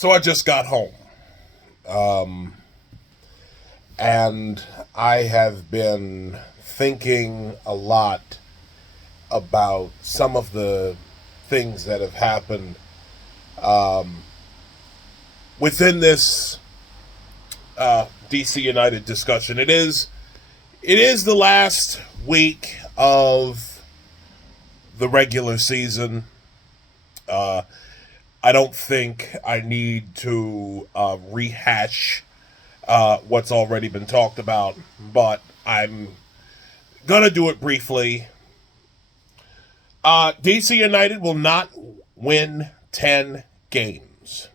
So I just got home. And I have been thinking a lot about some of the things that have happened within this DC United discussion. It is the last week of the regular season. I don't think I need to rehash what's already been talked about, but I'm gonna do it briefly. DC United will not win 10 games.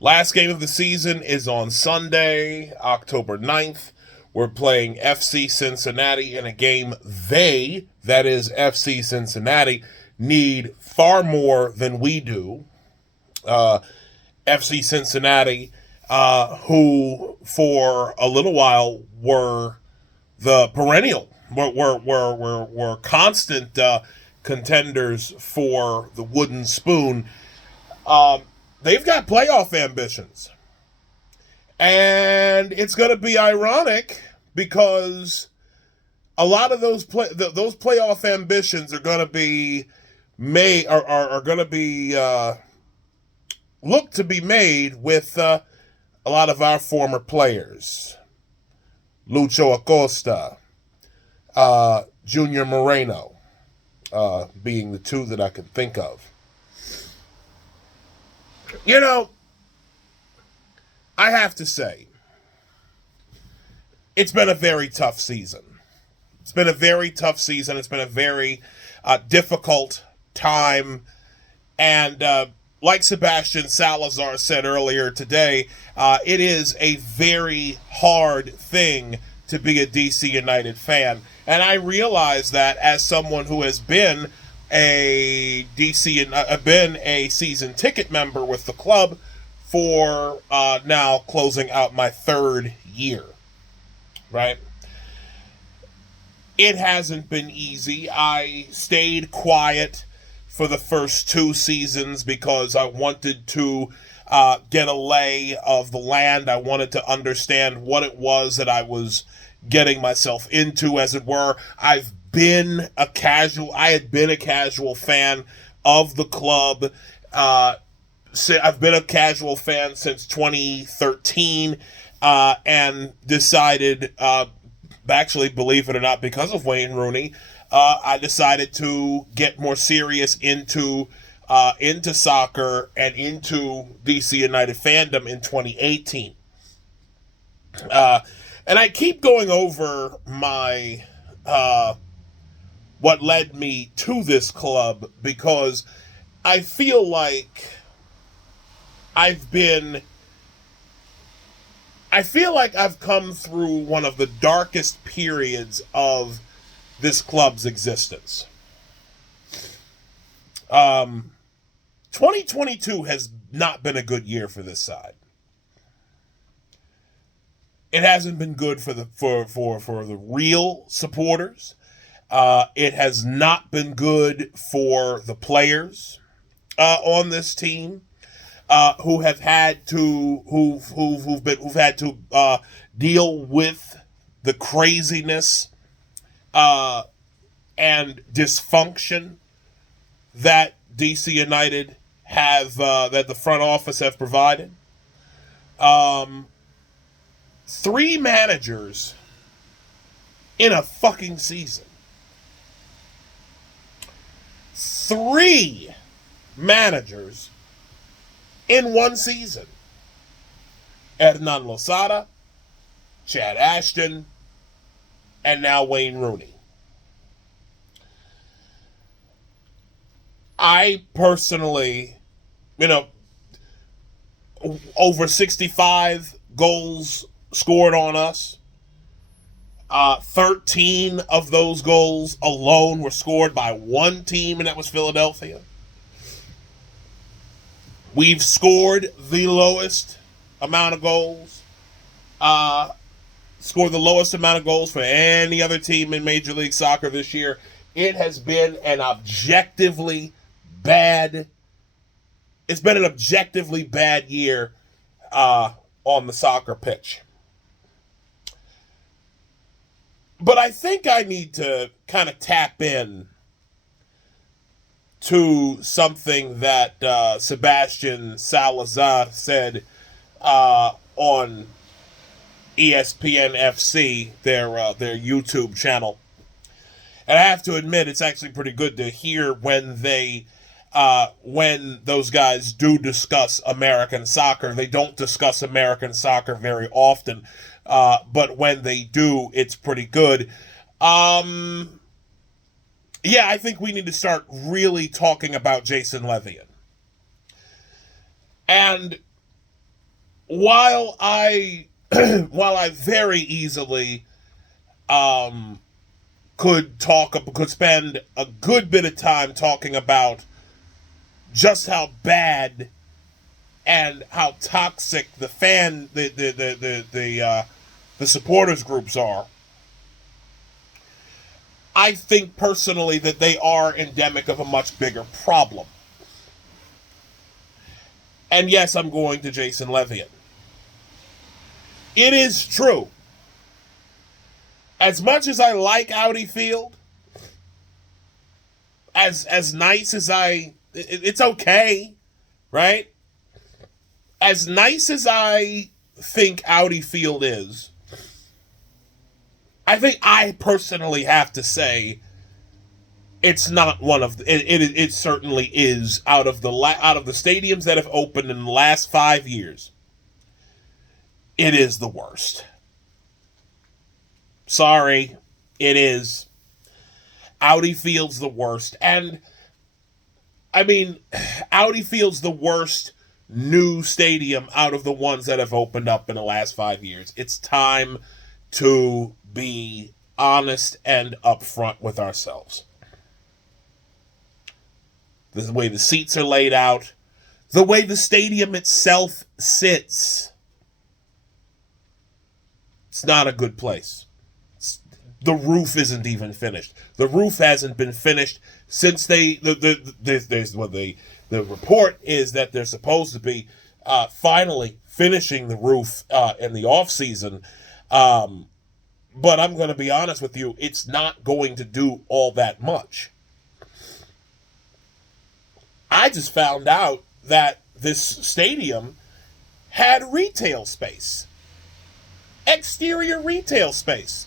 Last game of the season is on Sunday, October 9th. We're playing FC Cincinnati in a game that is FC Cincinnati, need far more than we do. FC Cincinnati, who for a little while were the perennial, were constant contenders for the wooden spoon. They've got playoff ambitions. And it's going to be ironic because a lot of those playoff ambitions are going to be made are going to be look to be made with a lot of our former players. Lucho Acosta, Junior Moreno, being the two that I can think of. You know, I have to say, it's been a very tough season. It's been a very tough season. It's been a very difficult time. And like Sebastian Salazar said earlier today, it is a very hard thing to be a DC United fan. And I realize that as someone who has been a season ticket member with the club for now closing out my third year, right? It hasn't been easy. I stayed quiet for the first two seasons because I wanted to get a lay of the land. I wanted to understand what it was that I was getting myself into, as it were. I had been a casual fan of the club. I've been a casual fan since 2013 and decided, actually, believe it or not, because of Wayne Rooney, I decided to get more serious into soccer and into DC United fandom in 2018. And I keep going over my what led me to this club because I feel like I've come through one of the darkest periods of this club's existence. 2022 has not been a good year for this side. It hasn't been good for the real supporters. It has not been good for the players on this team. Who've had to deal with the craziness and dysfunction that DC United that the front office have provided. 3 managers in a fucking season. 3 managers in one season. Hernan Losada, Chad Ashton, and now Wayne Rooney. I personally, over 65 goals scored on us. 13 of those goals alone were scored by one team, and that was Philadelphia. We've scored the lowest amount of goals. Scored the lowest amount of goals for any other team in Major League Soccer this year. It has been an objectively bad It's been an objectively bad year on the soccer pitch. But I think I need to kind of tap in to something that Sebastian Salazar said on ESPN FC, their YouTube channel. And I have to admit, it's actually pretty good to hear when those guys do discuss American soccer. They don't discuss American soccer very often, but when they do, it's pretty good. Yeah, I think we need to start really talking about Jason Levian. And while I very easily could spend a good bit of time talking about just how bad and how toxic the supporters groups are, I think personally that they are endemic of a much bigger problem. And yes, I'm going to Jason Levian. It is true. As much as I like Audi Field, as nice as it's okay, right? As nice as I think Audi Field is, I think I personally have to say it's not one of it certainly is out of the stadiums that have opened in the last 5 years. It is the worst. Sorry, it is. Audi Field's the worst. And, I mean, Audi Field's the worst new stadium out of the ones that have opened up in the last 5 years. It's time to be honest and upfront with ourselves. The way the seats are laid out, the way the stadium itself sits. It's not a good place. The roof isn't even finished. The roof hasn't been finished since the report is that they're supposed to be finally finishing the roof in the off season. But I'm going to be honest with you, it's not going to do all that much. I just found out that this stadium had retail space. Exterior retail space.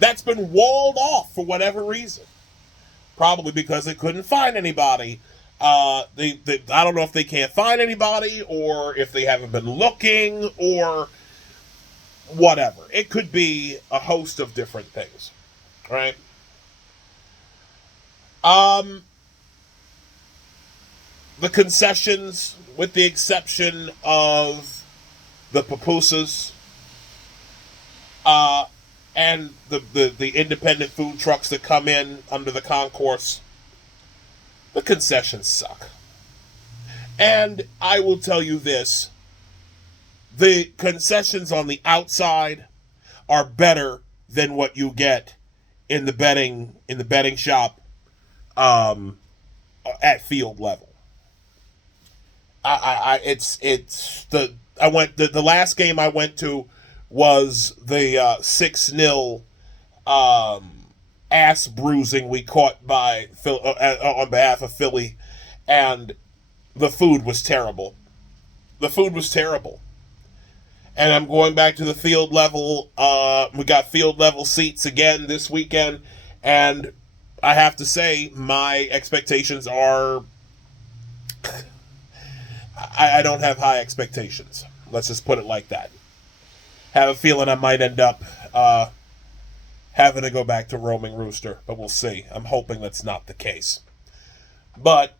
That's been walled off for whatever reason. Probably because they couldn't find anybody. I don't know if they can't find anybody or if they haven't been looking or whatever. It could be a host of different things. Right? The concessions, with the exception of the pupusas, and the independent food trucks that come in under the concourse, the concessions suck. And I will tell you this, the concessions on the outside are better than what you get in the betting shop at field level. The last game I went to was the 6-0 ass bruising we caught by on behalf of Philly, and the food was terrible. And I'm going back to the field level. We got field level seats again this weekend, and I have to say my expectations are. I don't have high expectations. Let's just put it like that. Have a feeling I might end up having to go back to Roaming Rooster, but we'll see. I'm hoping that's not the case. But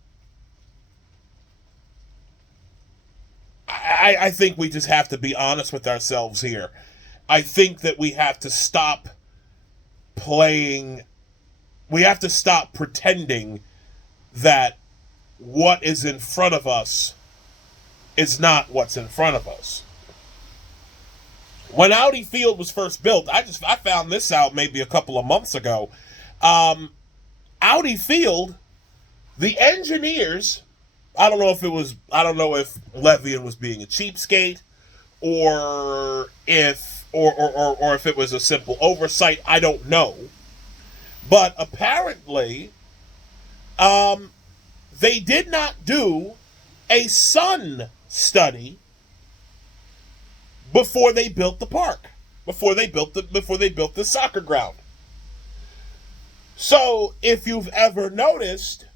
I think we just have to be honest with ourselves here. I think that we have to stop playing. We have to stop pretending that what is in front of us is not what's in front of us. When Audi Field was first built, I found this out maybe a couple of months ago. Audi Field, the engineers, I don't know if Levian was being a cheapskate, or if it was a simple oversight. I don't know. But apparently, they did not do a sun study before they built the park, before they built the soccer ground. So, if you've ever noticed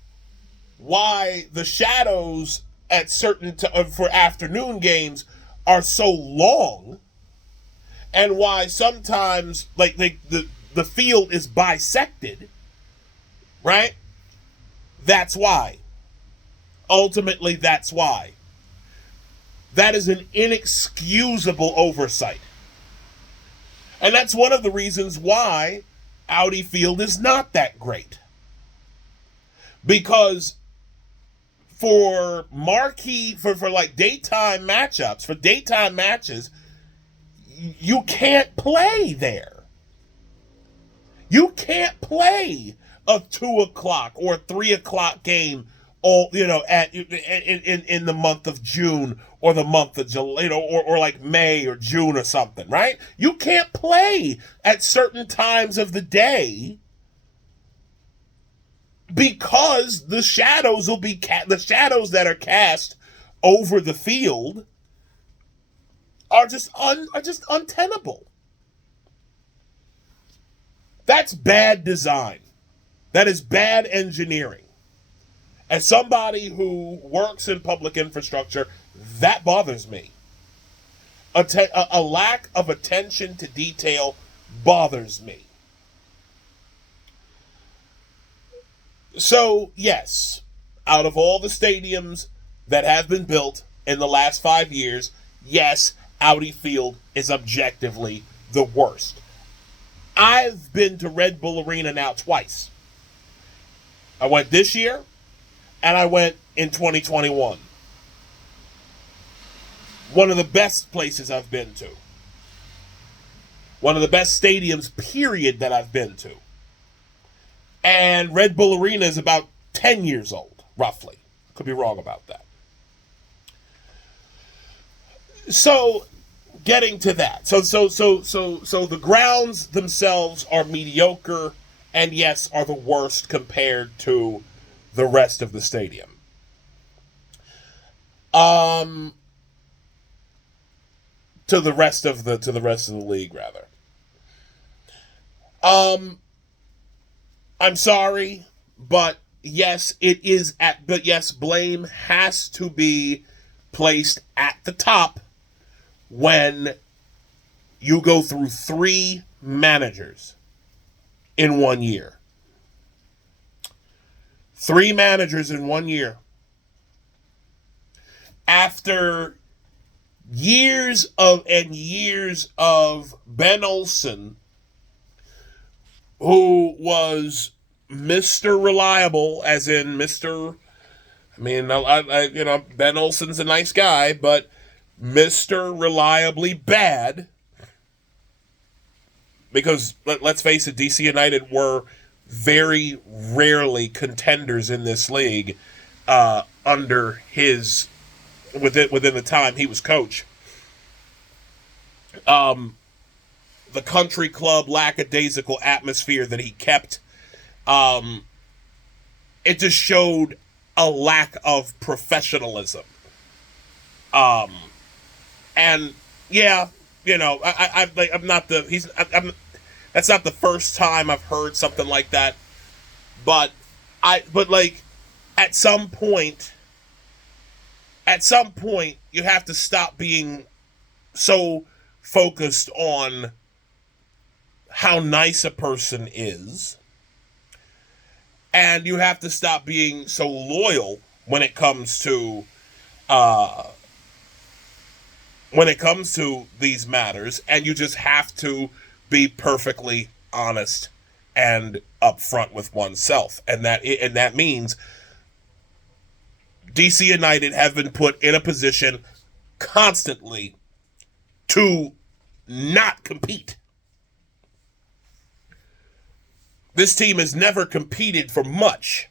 why the shadows at for afternoon games are so long, and why sometimes the field is bisected, right? That's why. Ultimately, that's why. That is an inexcusable oversight. And that's one of the reasons why Audi Field is not that great. Because for daytime matchups, for daytime matches, you can't play there. You can't play a 2 o'clock or 3 o'clock game in the month of June or the month of July, or like May or June or something, right? You can't play at certain times of the day because the shadows that are cast over the field are just untenable. That's bad design. That is bad engineering. As somebody who works in public infrastructure, that bothers me. A lack of attention to detail bothers me. So, yes, out of all the stadiums that have been built in the last 5 years, yes, Audi Field is objectively the worst. I've been to Red Bull Arena now twice. I went this year, and I went in 2021. One of the best places I've been to. One of the best stadiums, period, that I've been to. And Red Bull Arena is about 10 years old, roughly. Could be wrong about that. So, getting to that. So the grounds themselves are mediocre, and yes, are the worst compared to the rest of the stadium. To the rest of the league, rather. I'm sorry, but yes, blame has to be placed at the top when you go through 3 managers in 1 year. 3 managers in 1 year. After years of Ben Olsen, who was Mr. Reliable, as in Mr. Ben Olsen's a nice guy, but Mr. Reliably bad, because let's face it, DC United were very rarely contenders in this league under within the time he was coach. The country club lackadaisical atmosphere that he kept, it just showed a lack of professionalism. And yeah, I'm not that's not the first time I've heard something like that, but at some point you have to stop being so focused on how nice a person is, and you have to stop being so loyal when it comes to these matters, and you just have to be perfectly honest and upfront with oneself, and that means DC United have been put in a position constantly to not compete. This team has never competed for much.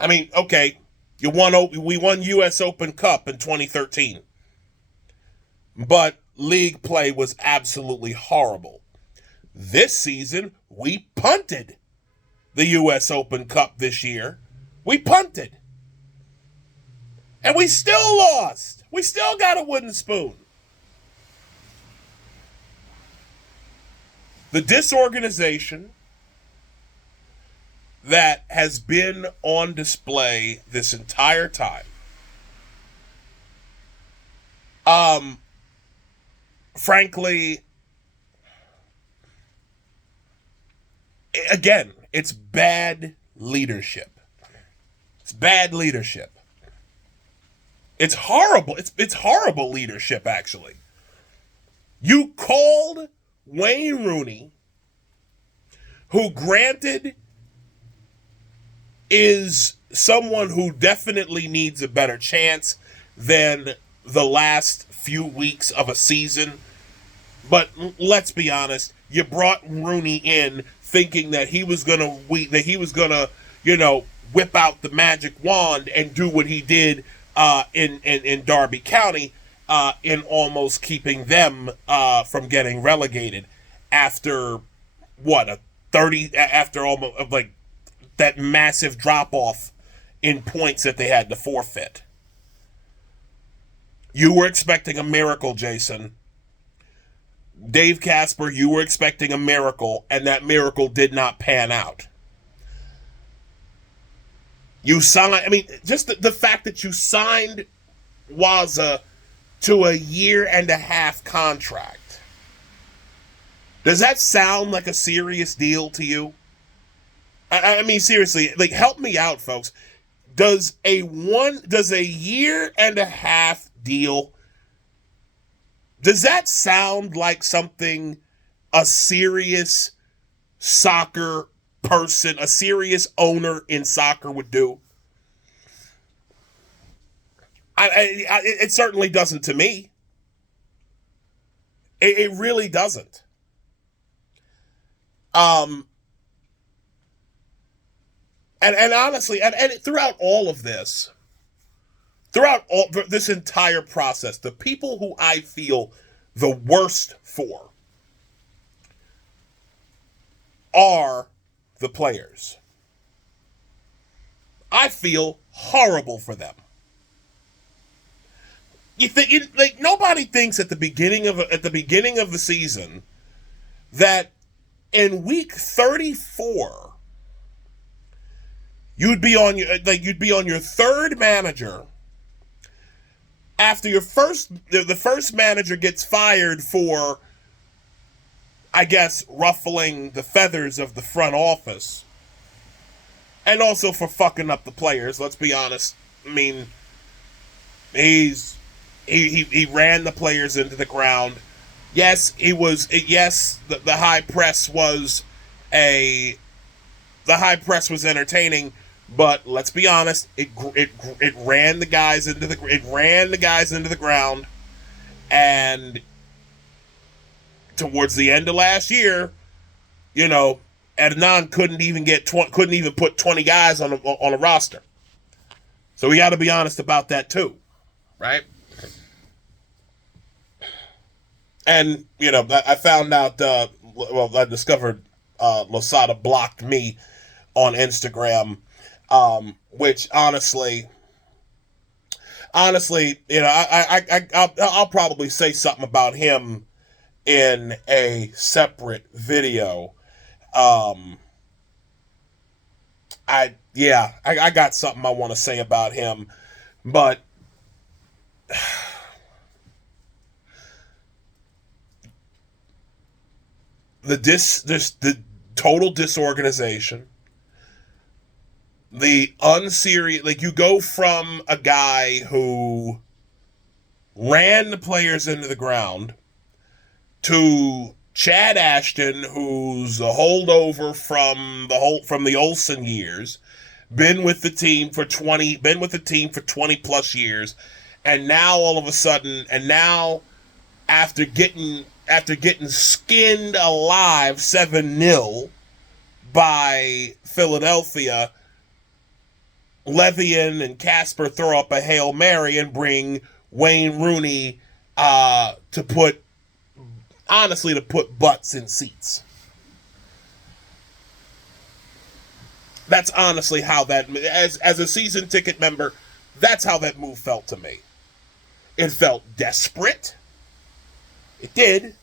I mean, okay, We won U.S. Open Cup in 2013, but league play was absolutely horrible. This season, we punted the U.S. Open Cup this year. We punted. And we still lost. We still got a wooden spoon. The disorganization that has been on display this entire time, frankly, again, it's bad leadership. It's bad leadership. It's horrible. It's horrible leadership, actually. You called Wayne Rooney, who granted is someone who definitely needs a better chance than the last few weeks of a season. But let's be honest, you brought Rooney in thinking that he was gonna whip out the magic wand and do what he did in Derby County in almost keeping them from getting relegated after almost like that massive drop off in points that they had to forfeit. You were expecting a miracle, Jason. Dave Casper, you were expecting a miracle, and that miracle did not pan out. You signed, just the fact that you signed Waza to a 1.5-year contract. Does that sound like a serious deal to you? Seriously, help me out, folks. Does a 1.5-year deal, does that sound like something a serious soccer person, a serious owner in soccer would do? It certainly doesn't to me. It really doesn't. And honestly, and throughout all of this, throughout all this entire process, the people who I feel the worst for are the players. I feel horrible for them. You think nobody thinks at the beginning of the season that in week 34 you'd be on your third manager after the first manager gets fired for, I guess, ruffling the feathers of the front office, and also for fucking up the players. Let's be honest. He ran the players into the ground. Yes, the high press was entertaining, but let's be honest, it ran the guys into the ground, and towards the end of last year, Adnan couldn't even put 20 guys on a roster. So we got to be honest about that too, right? And I found out. I discovered Losada blocked me on Instagram, which honestly, I'll probably say something about him in a separate video. I got something I want to say about him, but the total disorganization, the unserious, you go from a guy who ran the players into the ground to Chad Ashton, who's a holdover from the Olsen years, been with the team for 20 plus years, and now all of a sudden, after getting skinned alive 7-0 by Philadelphia, Levian and Casper throw up a Hail Mary and bring Wayne Rooney to put butts in seats. That's honestly how that, as a season ticket member, that's how that move felt to me. It felt desperate. It did.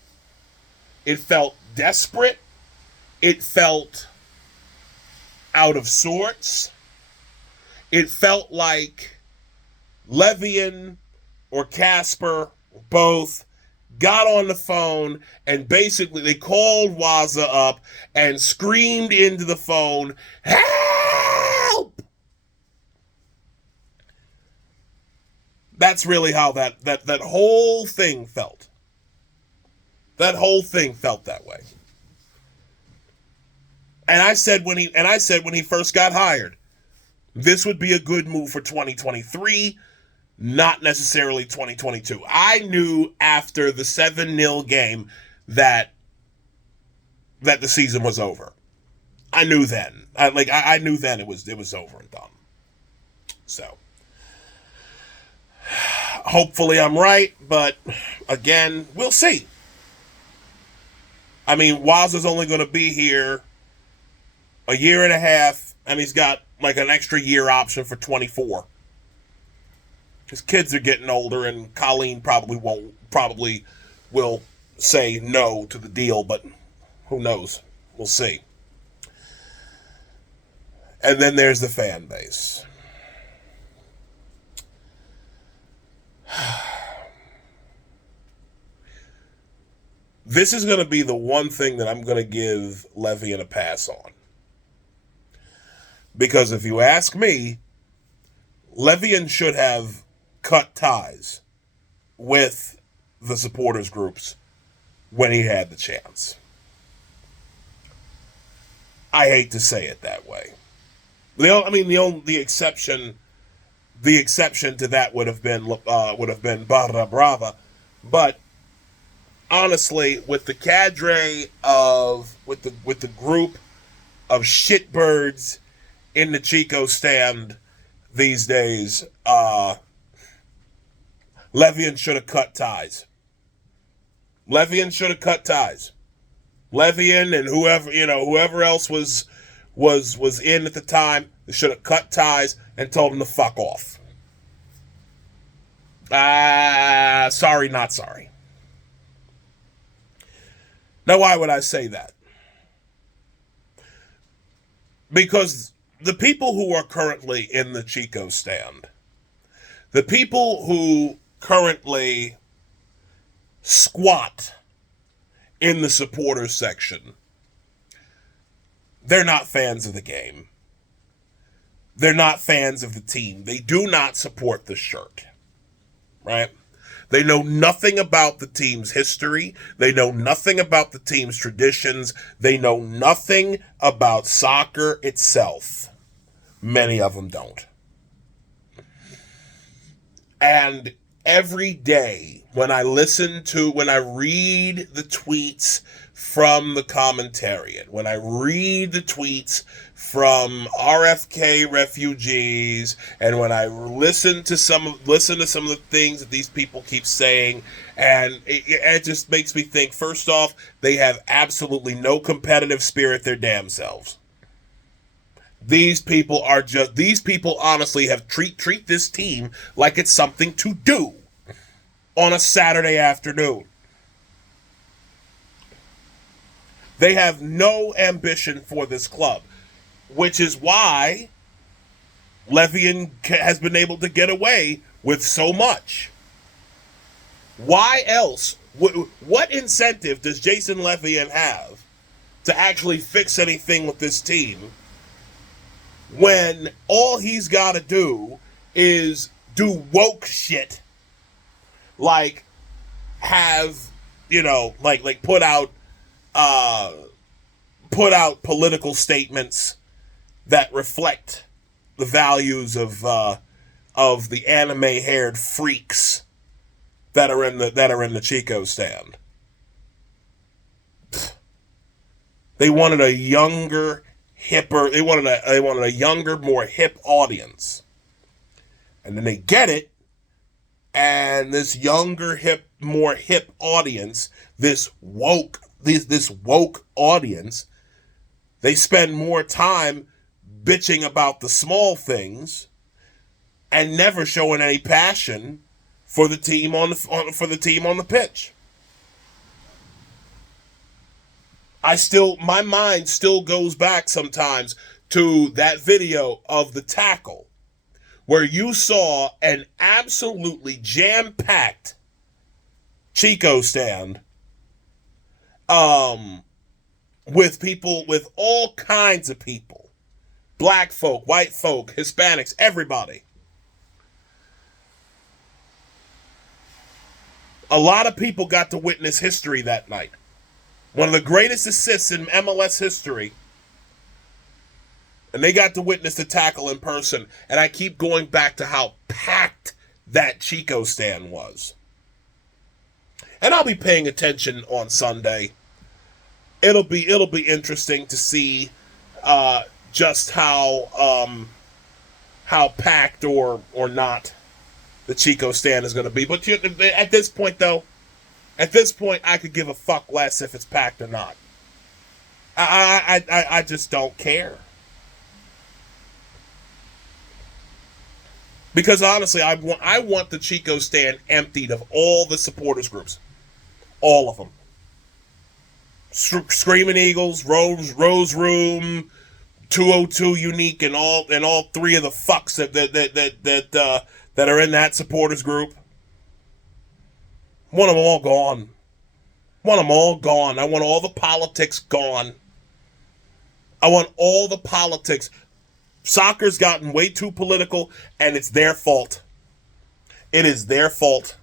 It felt desperate. It felt out of sorts. It felt like Levian or Casper, both, got on the phone and basically they called Waza up and screamed into the phone, "Help!" That's really how that whole thing felt. That whole thing felt that way. And I said when he first got hired, this would be a good move for 2023, not necessarily 2022. I knew after the 7-0 game that the season was over. I knew then. I knew then it was over and done. So hopefully I'm right, but again, we'll see. I mean, Waza's only going to be here a year and a half, and he's got like an extra year option for 24. His kids are getting older, and Colleen probably will say no to the deal, but who knows? We'll see. And then there's the fan base. This is going to be the one thing that I'm going to give Levian a pass on. Because if you ask me, Levian should have cut ties with the supporters groups when he had the chance. I hate to say it that way. The exception to that would have been Barra Brava, but honestly, with the cadre with the group of shitbirds in the Chico stand these days, Levian should have cut ties. Levian and whoever else was in at the time, they should have cut ties and told him to fuck off. Sorry, not sorry. Now, why would I say that? Because the people who are currently in the Chico stand, the people who currently squat in the supporters section, they're not fans of the game. They're not fans of the team. They do not support the shirt, right? They know nothing about the team's history. They know nothing about the team's traditions. They know nothing about soccer itself. Many of them don't. And every day when I read the tweets from the commentariat, when I read the tweets from RFK refugees, and when I listen to some of the things that these people keep saying, and it just makes me think, first off, they have absolutely no competitive spirit their damn selves. These people honestly have treat this team like it's something to do on a Saturday afternoon. They have no ambition for this club, which is why Levian has been able to get away with so much. Why else? What incentive does Jason Levian have to actually fix anything with this team when all he's got to do is do woke shit, like have, put out political statements that reflect the values of the anime-haired freaks that are in the Chico stand. They wanted a younger, hipper. They wanted a younger, more hip audience, and then they get it, and this younger, hip, more hip audience, this woke audience, they spend more time bitching about the small things and never showing any passion for the team on the pitch. My mind still goes back sometimes to that video of the tackle where you saw an absolutely jam-packed Chico stand with people, with all kinds of people. Black folk, white folk, Hispanics, everybody. A lot of people got to witness history that night. One of the greatest assists in MLS history. And they got to witness the tackle in person. And I keep going back to how packed that Chico stand was. And I'll be paying attention on Sunday. It'll be interesting to see just how packed or not the Chico stand is going to be. But at this point, I could give a fuck less if it's packed or not. I just don't care. Because honestly, I want the Chico stand emptied of all the supporters groups. All of them. Screaming Eagles, Rose Room, 202 Unique, and all three of the fucks that are in that supporters group. Want them all gone. I want all the politics gone. I want all the politics. Soccer's gotten way too political, and it's their fault. It is their fault.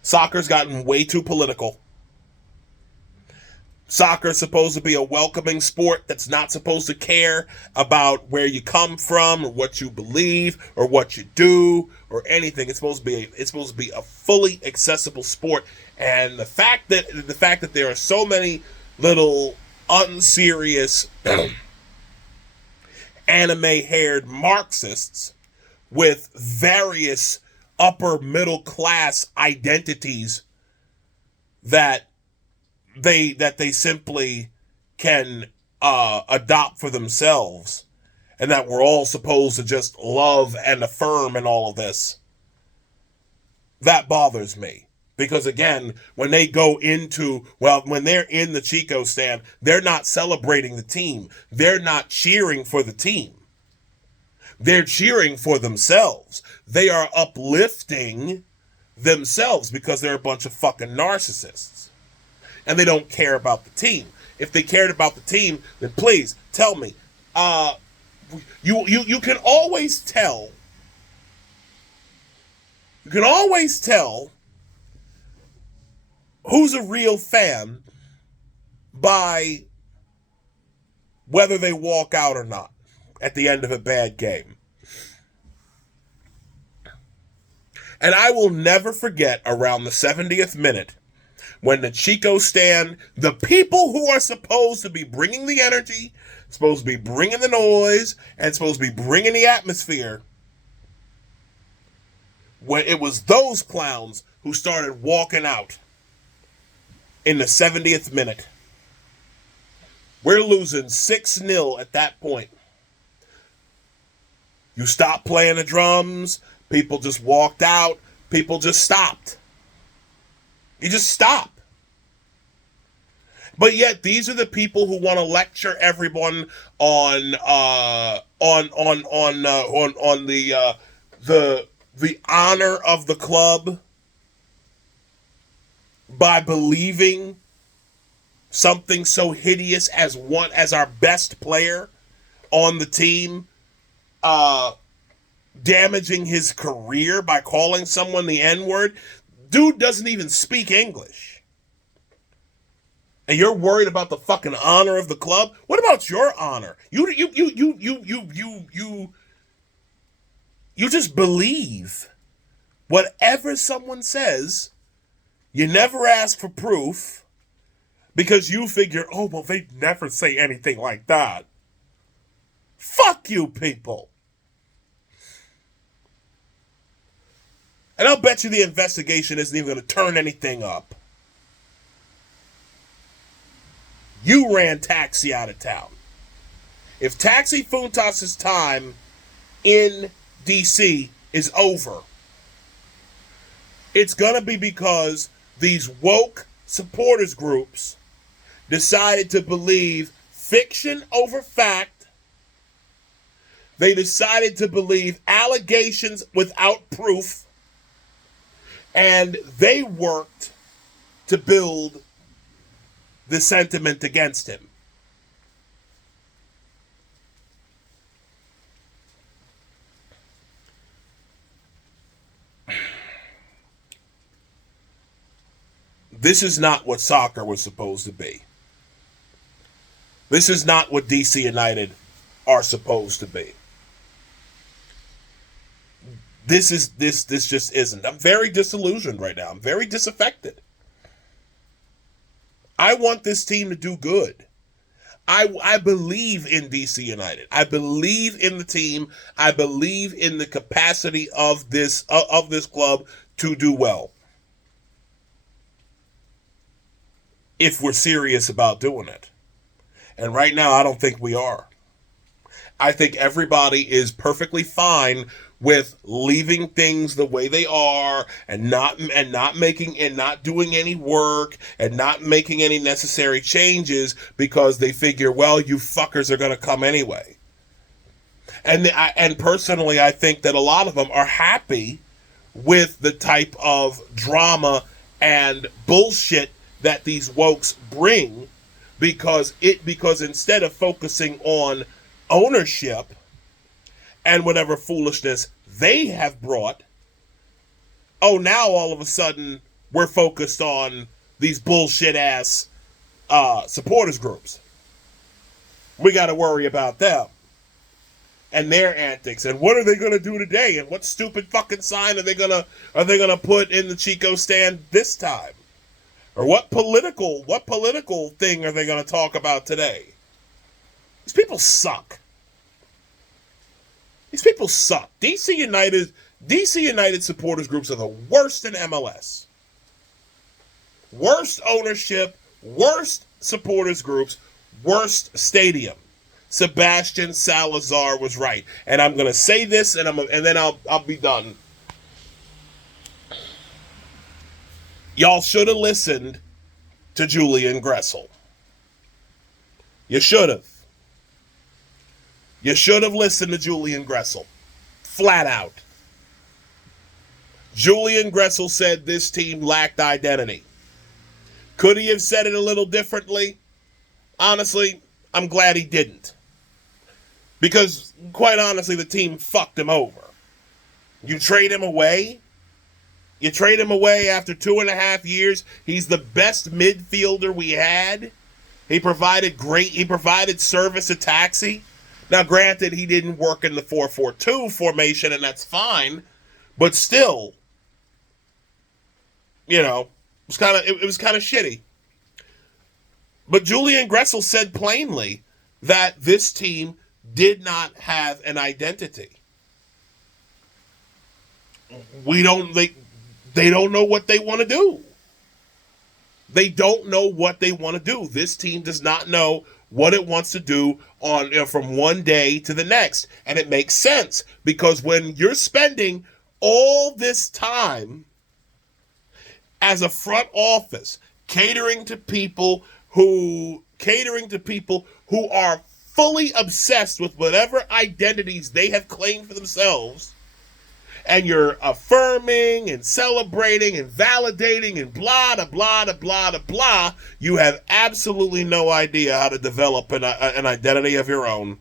Soccer's gotten way too political. Soccer's supposed to be a welcoming sport that's not supposed to care about where you come from or what you believe or what you do or anything. It's supposed to be a fully accessible sport. And the fact that there are so many little unserious anime-haired Marxists with various upper middle class identities that they simply can adopt for themselves, and that we're all supposed to just love and affirm in all of this. That bothers me. Because again, when they're in the Chico stand, they're not celebrating the team. They're not cheering for the team. They're cheering for themselves. They are uplifting themselves because they're a bunch of fucking narcissists. And they don't care about the team. If they cared about the team, then please tell me. You can always tell. You can always tell who's a real fan by whether they walk out or not at the end of a bad game. And I will never forget around the 70th minute when the Chico stand, the people who are supposed to be bringing the energy, supposed to be bringing the noise, and supposed to be bringing the atmosphere, when it was those clowns who started walking out in the 70th minute. We're losing 6-0 at that point. You stopped playing the drums. People just walked out. People just stopped. You just stop. But yet these are the people who want to lecture everyone on the honor of the club by believing something so hideous as our best player on the team damaging his career by calling someone the N-word. Dude doesn't even speak English. And you're worried about the fucking honor of the club? What about your honor? You just believe whatever someone says. You never ask for proof. Because you figure, oh, well, they'd never say anything like that. Fuck you people. And I'll bet you the investigation isn't even going to turn anything up. You ran Taxi out of town. If Taxi Funtas's time in D.C. is over, it's going to be because these woke supporters groups decided to believe fiction over fact. They decided to believe allegations without proof. And they worked to build the sentiment against him. This is not what soccer was supposed to be. This is not what DC United are supposed to be. This just isn't. I'm very disillusioned right now. I'm very disaffected. I want this team to do good. I believe in DC United. I believe in the team. I believe in the capacity of this club to do well. If we're serious about doing it. And right now, I don't think we are. I think everybody is perfectly fine with leaving things the way they are and not doing any work and not making any necessary changes because they figure, well, you fuckers are going to come anyway. And personally, I think that a lot of them are happy with the type of drama and bullshit that these wokes bring because instead of focusing on ownership and whatever foolishness they have brought, now all of a sudden we're focused on these bullshit ass supporters groups. We got to worry about them and their antics and what are they going to do today and what stupid fucking sign are they gonna put in the Chico stand this time, or what political thing are they going to talk about today? These people suck. These people suck. DC United supporters groups are the worst in MLS. Worst ownership, worst supporters groups, worst stadium. Sebastian Salazar was right. And I'm going to say this and then I'll be done. Y'all should have listened to Julian Gressel. You should have. You should have listened to Julian Gressel. Flat out. Julian Gressel said this team lacked identity. Could he have said it a little differently? Honestly, I'm glad he didn't. Because, quite honestly, the team fucked him over. You trade him away? You trade him away after 2.5 years? He's the best midfielder we had. He provided service to Taxi. Now, granted, he didn't work in the 4-4-2 formation, and that's fine. But still, it was kind of shitty. But Julian Gressel said plainly that this team did not have an identity. They don't know what they want to do. They don't know what they want to do. This team does not know what it wants to do from one day to the next. And it makes sense because when you're spending all this time as a front office catering to people who are fully obsessed with whatever identities they have claimed for themselves, and you're affirming and celebrating and validating and blah, da, blah, da, blah, da, blah, you have absolutely no idea how to develop an identity of your own.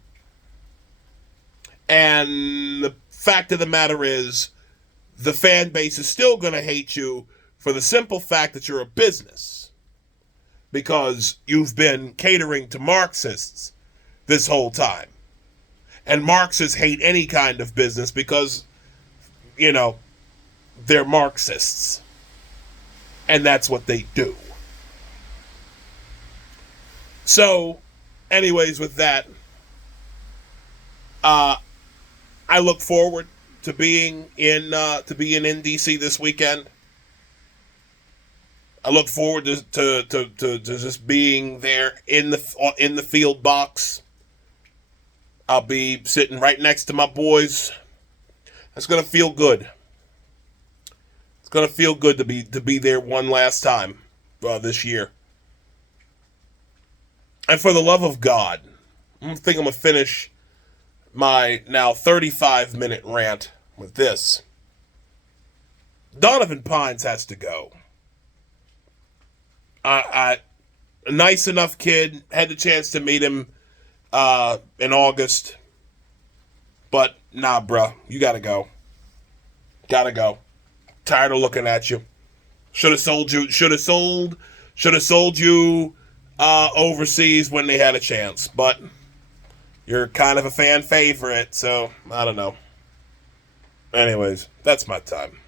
And the fact of the matter is, the fan base is still going to hate you for the simple fact that you're a business. Because you've been catering to Marxists this whole time. And Marxists hate any kind of business because they're Marxists. And that's what they do. So, anyways, with that, uh, I look forward to being in DC this weekend. I look forward to just being there in the field box. I'll be sitting right next to my boys. It's gonna feel good. It's gonna feel good to be there one last time this year. And for the love of God, I think I'm gonna finish my now 35-minute rant with this. Donovan Pines has to go. A nice enough kid. Had the chance to meet him in August. But nah, bruh, you gotta go. Gotta go. Tired of looking at you. Should have sold you. Should have sold you overseas when they had a chance. But you're kind of a fan favorite, so I don't know. Anyways, that's my time.